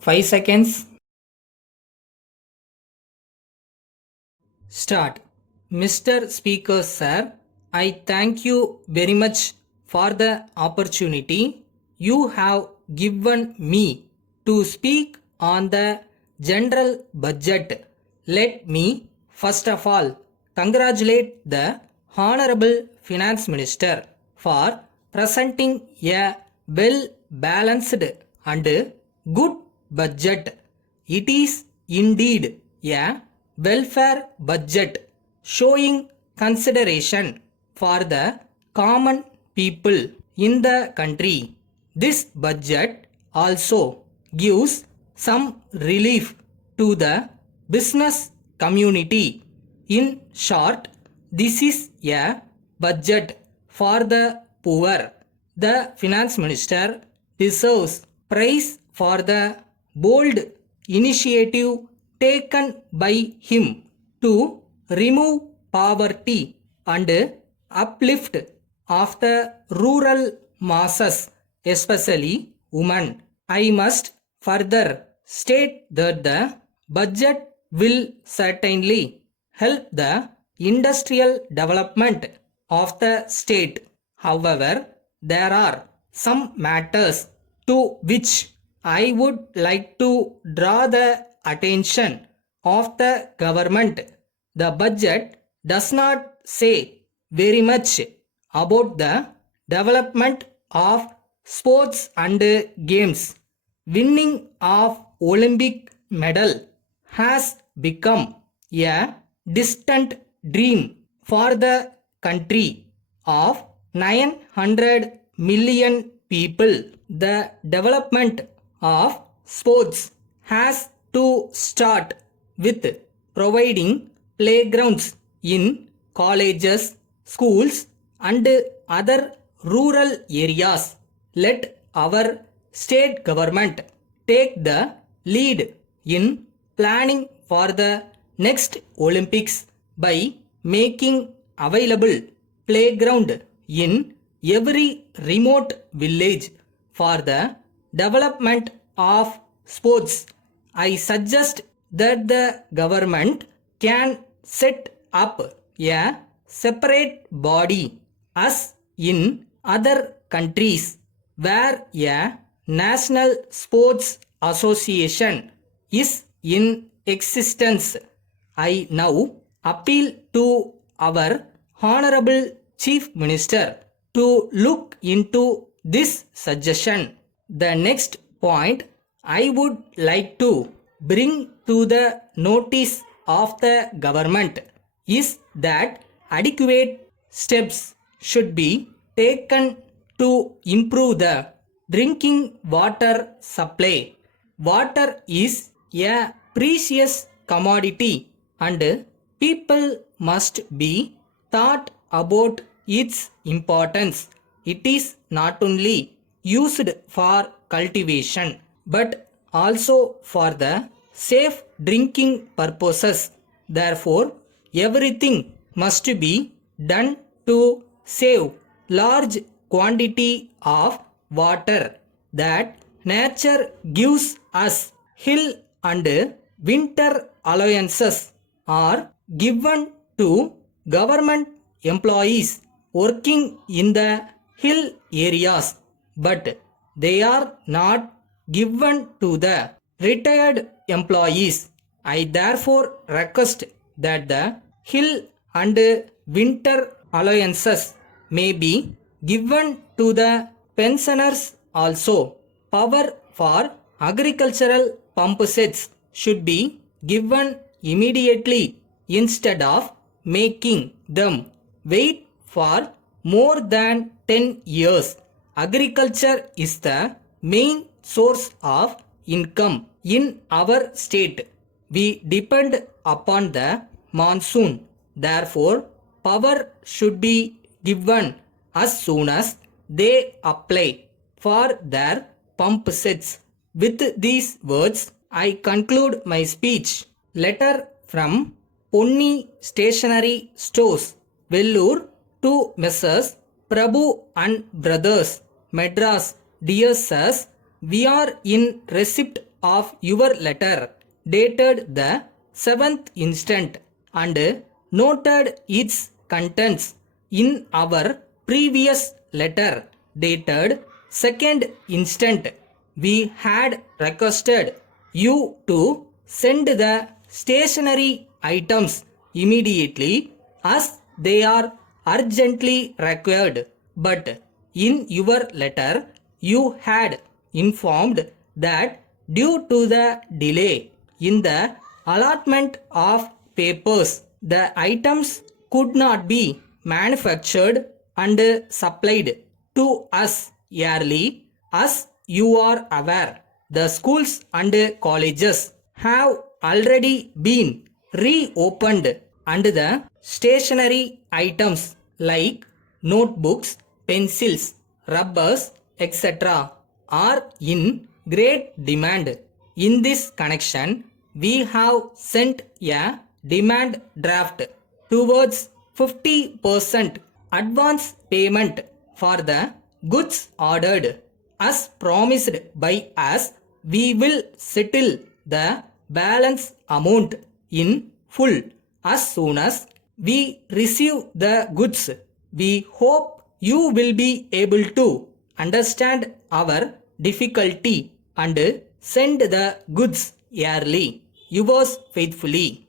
5 seconds. Start. Mr. Speaker, sir, I thank you very much for the opportunity you have given me to speak on the general budget. Let me first of all congratulate the Honorable Finance Minister for presenting a well balanced and good budget. It is indeed a welfare budget showing consideration for the common people in the country. This budget also gives some relief to the business community. In short, this is a budget for the poor. The finance minister deserves praise for the bold initiative taken by him to remove poverty and uplift of the rural masses, especially women. I must further state that the budget will certainly help the industrial development of the state. However, there are some matters to which I would like to draw the attention of the government. The budget does not say very much about the development of sports and games. Winning of Olympic medal has become a distant dream for the country of 900 million people. The development of sports has to start with providing playgrounds in colleges, schools, and other rural areas. Let our state government take the lead in planning for the next Olympics by making available playground in every remote village for the development of sports. I suggest that the government can set up a separate body as in other countries where a national sports association is in existence. I now appeal to our Honorable Chief Minister to look into this suggestion. The next point I would like to bring to the notice of the government is that adequate steps should be taken to improve the drinking water supply. Water is a precious commodity and people must be taught about its importance. It is not only used for cultivation but also for the safe drinking purposes. Therefore, everything must be done to save large quantity of water that nature gives us. Hill and winter allowances are given to government employees working in the hill areas, but they are not given to the retired employees. I therefore request that the hill and winter allowances may be given to the pensioners also. Power for agricultural pump sets should be given immediately instead of making them wait for more than 10 years. Agriculture is the main source of income in our state. We depend upon the monsoon. Therefore, power should be given as soon as they apply for their pump sets. With these words, I conclude my speech. Letter from Ponni Stationery Stores, Vellore, to Messrs. Prabhu and Brothers, Madras. Dear sirs, we are in receipt of your letter dated the 7th instant and noted its contents in our previous letter dated 2nd instant. We had requested you to send the stationery items immediately as they are urgently required, but in your letter you had informed that due to the delay in the allotment of papers, the items could not be manufactured and supplied to us early. As you are aware, the schools and colleges have already been reopened and the stationery items like notebooks, pencils, rubbers, etc. are in great demand. In this connection, we have sent a demand draft towards 50% advance payment for the goods ordered. As promised by us, we will settle the balance amount in full as soon as we receive the goods. We hope you will be able to understand our difficulty and send the goods early. Yours faithfully.